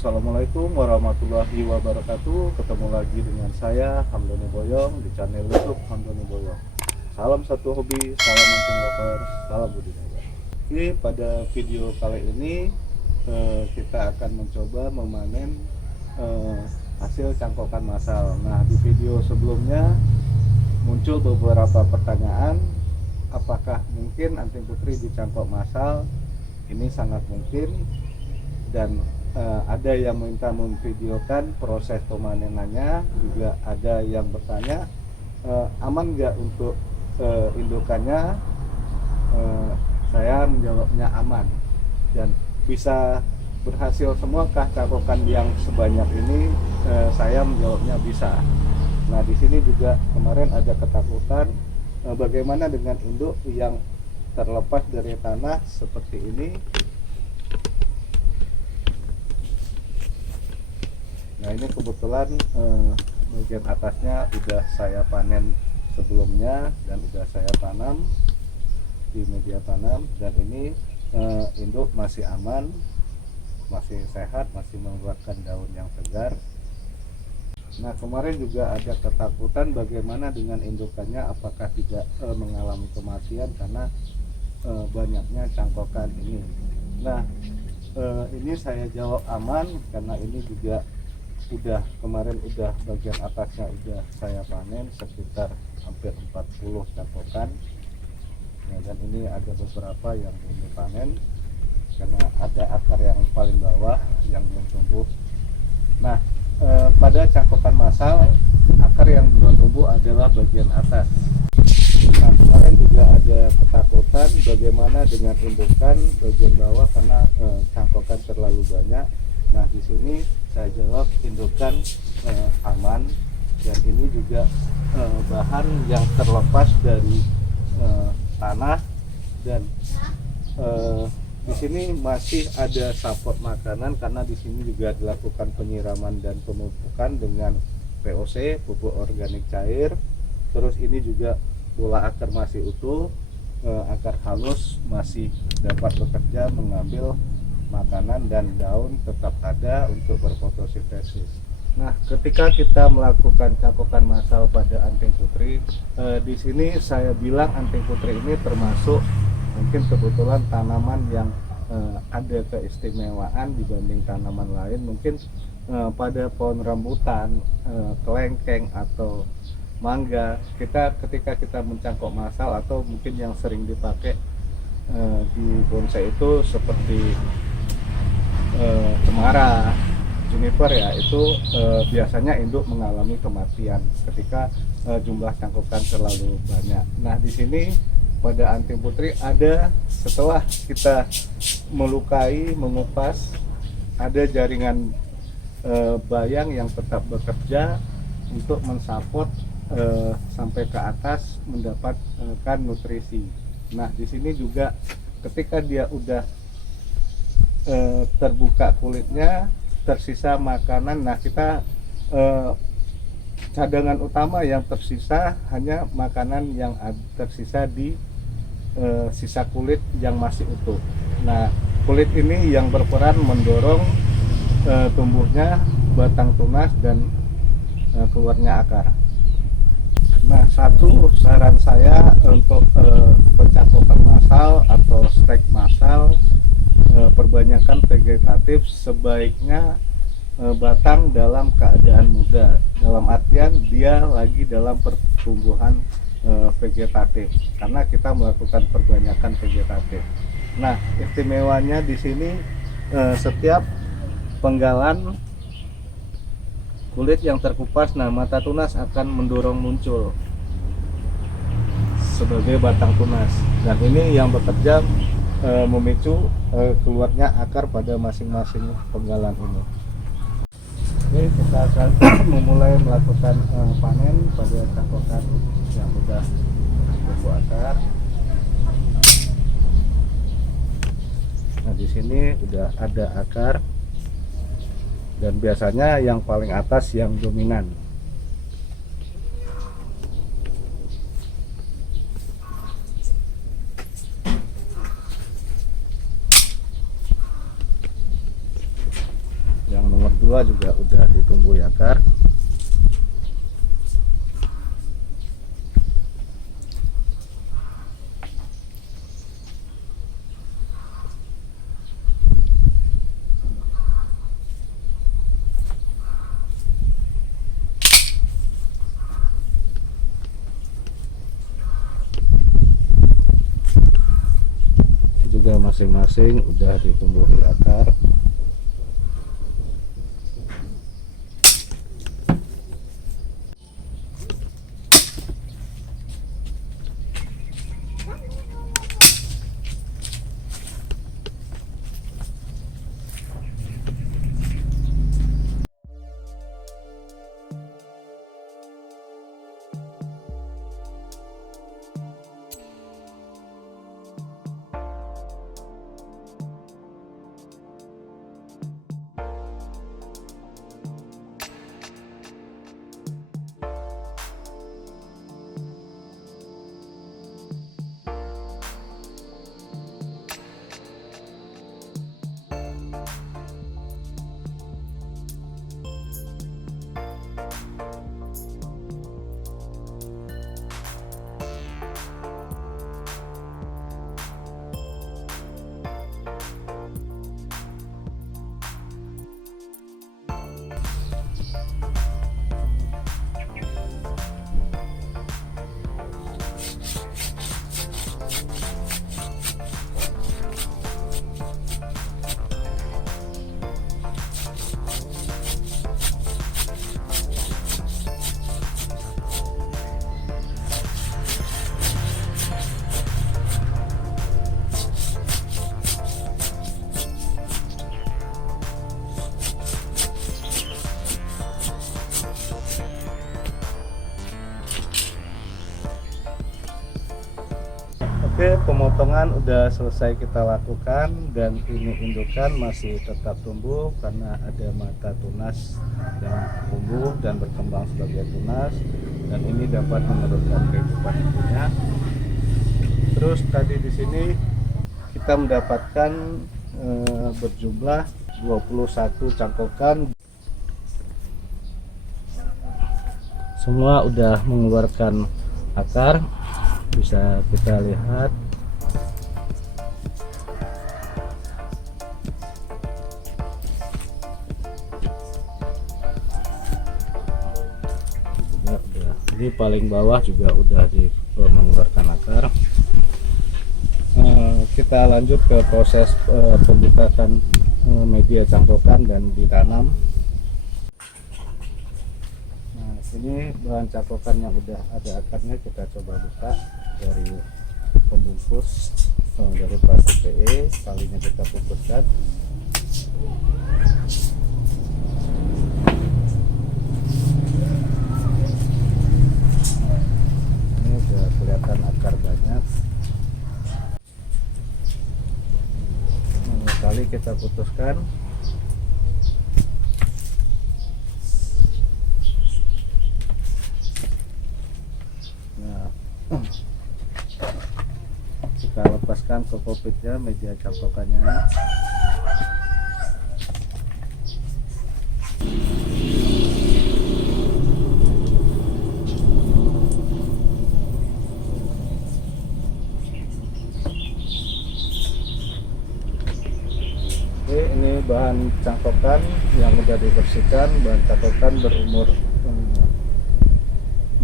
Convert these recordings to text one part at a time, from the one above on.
Assalamualaikum warahmatullahi wabarakatuh. Ketemu lagi dengan saya Hamdoni Boyong di channel YouTube Hamdoni Boyong. Salam satu hobi, salam hunting lovers, salam budidaya. Oke, pada video kali ini kita akan mencoba memanen hasil cangkokan massal. Nah, di video sebelumnya muncul beberapa pertanyaan, apakah mungkin anting putri dicangkok massal? Ini sangat mungkin, dan ada yang minta memvideokan proses pemanenannya, juga ada yang bertanya aman nggak untuk indukannya. Saya menjawabnya aman, dan bisa berhasil semuakah cangkokan yang sebanyak ini? Saya menjawabnya bisa. Nah, di sini juga kemarin ada ketakutan bagaimana dengan induk yang terlepas dari tanah seperti ini. Nah, ini kebetulan bagian atasnya udah saya panen sebelumnya dan udah saya tanam di media tanam, dan ini induk masih aman, masih sehat, masih mengeluarkan daun yang segar. Nah, kemarin juga ada ketakutan bagaimana dengan indukannya, apakah tidak mengalami kematian karena banyaknya cangkokan ini. Nah, ini saya jawab aman, karena ini juga kemarin udah bagian atasnya udah saya panen sekitar hampir 40 cangkokan ya, dan ini ada beberapa yang belum panen karena ada akar yang paling bawah yang belum tumbuh. Nah, pada cangkokan massal akar yang belum tumbuh adalah bagian atas. Nah, kemarin juga ada ketakutan bagaimana dengan indukan bagian bawah karena cangkokan terlalu banyak. Nah, di sini saya jawab indukan aman, dan ini juga bahan yang terlepas dari tanah, dan di sini masih ada support makanan karena di sini juga dilakukan penyiraman dan pemupukan dengan POC, pupuk organik cair. Terus ini juga bola akar masih utuh, akar halus masih dapat bekerja mengambil makanan, dan daun tetap ada untuk berfotosintesis. Nah, ketika kita melakukan cangkokan massal pada anting putri, di sini saya bilang anting putri ini termasuk mungkin kebetulan tanaman yang ada keistimewaan dibanding tanaman lain. Mungkin pada pohon rambutan, kelengkeng atau mangga, ketika kita mencangkok massal atau mungkin yang sering dipakai di bonsai itu seperti cemara, juniper ya, itu biasanya induk mengalami kematian ketika jumlah cangkokan terlalu banyak. Nah, di sini pada anting putri ada, setelah kita melukai, mengupas, ada jaringan bayang yang tetap bekerja untuk mensupport sampai ke atas mendapatkan nutrisi. Nah, di sini juga ketika dia udah terbuka kulitnya, tersisa makanan. Nah, kita cadangan utama yang tersisa hanya makanan yang tersisa di sisa kulit yang masih utuh. Nah, kulit ini yang berperan mendorong tumbuhnya batang tunas dan keluarnya akar. Nah, satu saran saya untuk pencangkokan massal atau stek massal, perbanyakan vegetatif, sebaiknya batang dalam keadaan muda, dalam artian dia lagi dalam pertumbuhan vegetatif, karena kita melakukan perbanyakan vegetatif. Nah, istimewanya di sini setiap penggalan kulit yang terkupas, nah mata tunas akan mendorong muncul sebagai batang tunas, dan ini yang bekerja memicu keluarnya akar pada masing-masing penggalan ini. Oke, kita akan memulai melakukan panen pada cangkokan yang sudah tumbuh akar. Nah, di sini udah ada akar, dan biasanya yang paling atas yang dominan. kedua juga udah ditumbuhi akar. Juga masing-masing udah ditumbuhi akar. Oke, pemotongan udah selesai kita lakukan, dan ini indukan masih tetap tumbuh karena ada mata tunas yang tumbuh dan berkembang sebagai tunas, dan ini dapat menurunkan kehidupan ibunya. Terus tadi di sini kita mendapatkan berjumlah 21 cangkokan. Semua udah mengeluarkan akar, bisa kita lihat. Ini paling bawah juga udah mengeluarkan akar. Kita lanjut ke proses pembukaan media cangkokan dan ditanam. Nah, ini bahan cangkokan yang udah ada akarnya, kita coba buka dari pembungkus, dari plastik PE. Talinya kita putuskan. Ini udah kelihatan akar banyak. Tali kita putuskan. Nah, kita lepaskan ke kokpitnya, media cangkokannya. Oke, ini bahan cangkokan yang sudah dibersihkan. Bahan cangkokan berumur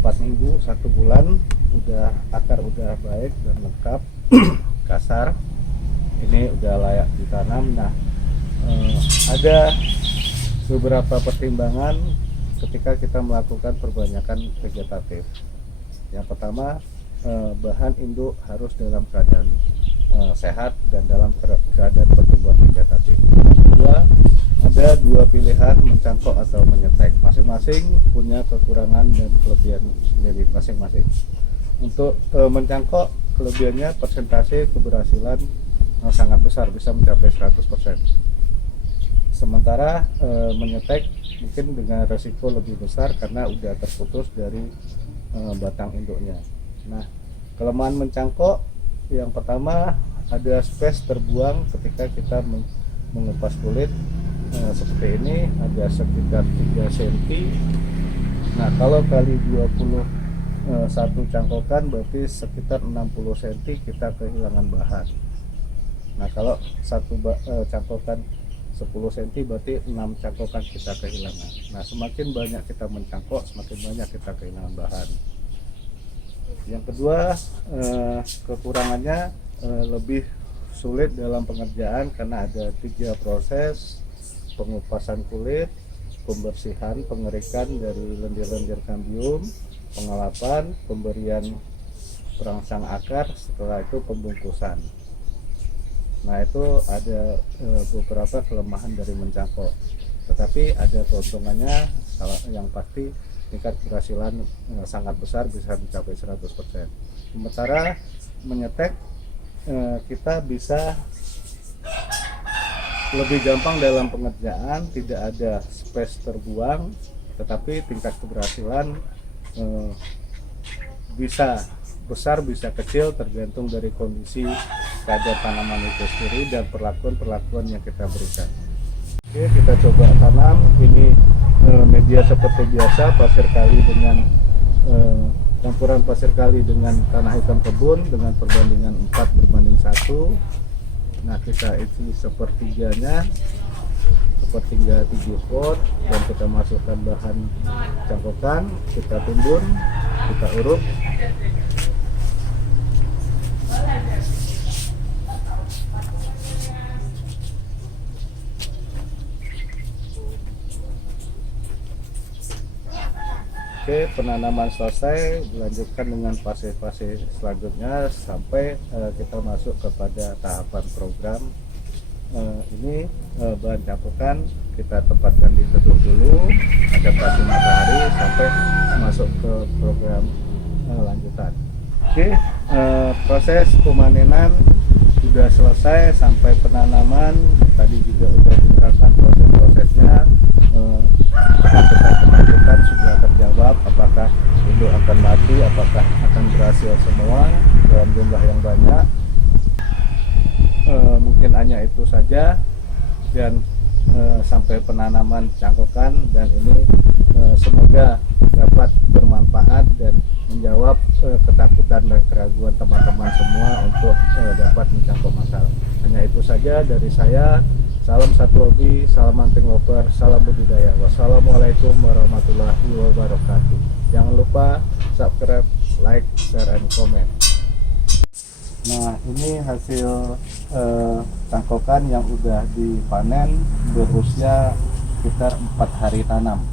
4 minggu, 1 bulan. Udah akar udah baik dan lengkap, kasar. Ini udah layak ditanam. Nah, ada beberapa pertimbangan ketika kita melakukan perbanyakan vegetatif. Yang pertama, bahan induk harus dalam keadaan sehat dan dalam keadaan pertumbuhan vegetatif. Kedua, ada 2 pilihan, mencangkok atau menyetek. Masing-masing punya kekurangan dan kelebihan sendiri masing-masing. Untuk mencangkok, kelebihannya persentase keberhasilan sangat besar, bisa mencapai 100%. Sementara menyetek mungkin dengan resiko lebih besar karena udah terputus dari batang induknya. Nah, kelemahan mencangkok yang pertama, ada space terbuang ketika kita mengupas kulit. seperti ini ada sekitar 3 cm. Nah kalau kali 21 cangkokan berarti sekitar 60 cm kita kehilangan bahan. Nah kalau cangkokan 10 cm berarti 6 cangkokan kita kehilangan. Nah semakin banyak kita mencangkok semakin banyak kita kehilangan bahan. Yang kedua kekurangannya lebih sulit dalam pengerjaan karena ada 3 proses: pengupasan kulit, pembersihan pengerikan dari lendir-lendir kambium, pengelapan, pemberian perangsang akar, setelah itu pembungkusan. Nah itu ada beberapa kelemahan dari mencangkok, tetapi ada keuntungannya. Yang pasti tingkat keberhasilan sangat besar, bisa mencapai 100%. Sementara menyetek kita bisa lebih gampang dalam pengerjaan, tidak ada space terbuang, tetapi tingkat keberhasilan bisa besar bisa kecil tergantung dari kondisi keadaan tanaman itu sendiri dan perlakuan yang kita berikan. Oke, kita coba tanam. Ini media seperti biasa, pasir kali dengan campuran pasir kali dengan tanah hitam kebun dengan perbandingan 4:1. Nah kita isi sepertiganya, sepertiga 3 pot, dan kita masukkan bahan cangkokan, kita timbun, kita uruk. Oke, penanaman selesai, dilanjutkan dengan fase-fase selanjutnya sampai kita masuk kepada tahapan program. Ini bahan cangkokan kita tempatkan di teduh dulu, adaptasi matahari sampai masuk ke program lanjutan. Oke, proses pemanenan sudah selesai sampai penanaman. Tadi juga sudah diterangkan proses-prosesnya. Ketakutan sudah terjawab, apakah induk akan mati, apakah akan berhasil semua dalam jumlah yang banyak. Mungkin hanya itu saja, dan sampai penanaman cangkokan, dan ini semoga dapat bermanfaat dan menjawab ketakutan dan keraguan teman-teman semua untuk dapat mencangkok masal. Hanya itu saja dari saya. Salam satu hobi, salam hunting lover, salam budidaya. Wassalamualaikum warahmatullahi wabarakatuh. Jangan lupa subscribe, like, share, and comment. Nah ini hasil cangkokan yang udah dipanen berusia sekitar 4 hari tanam.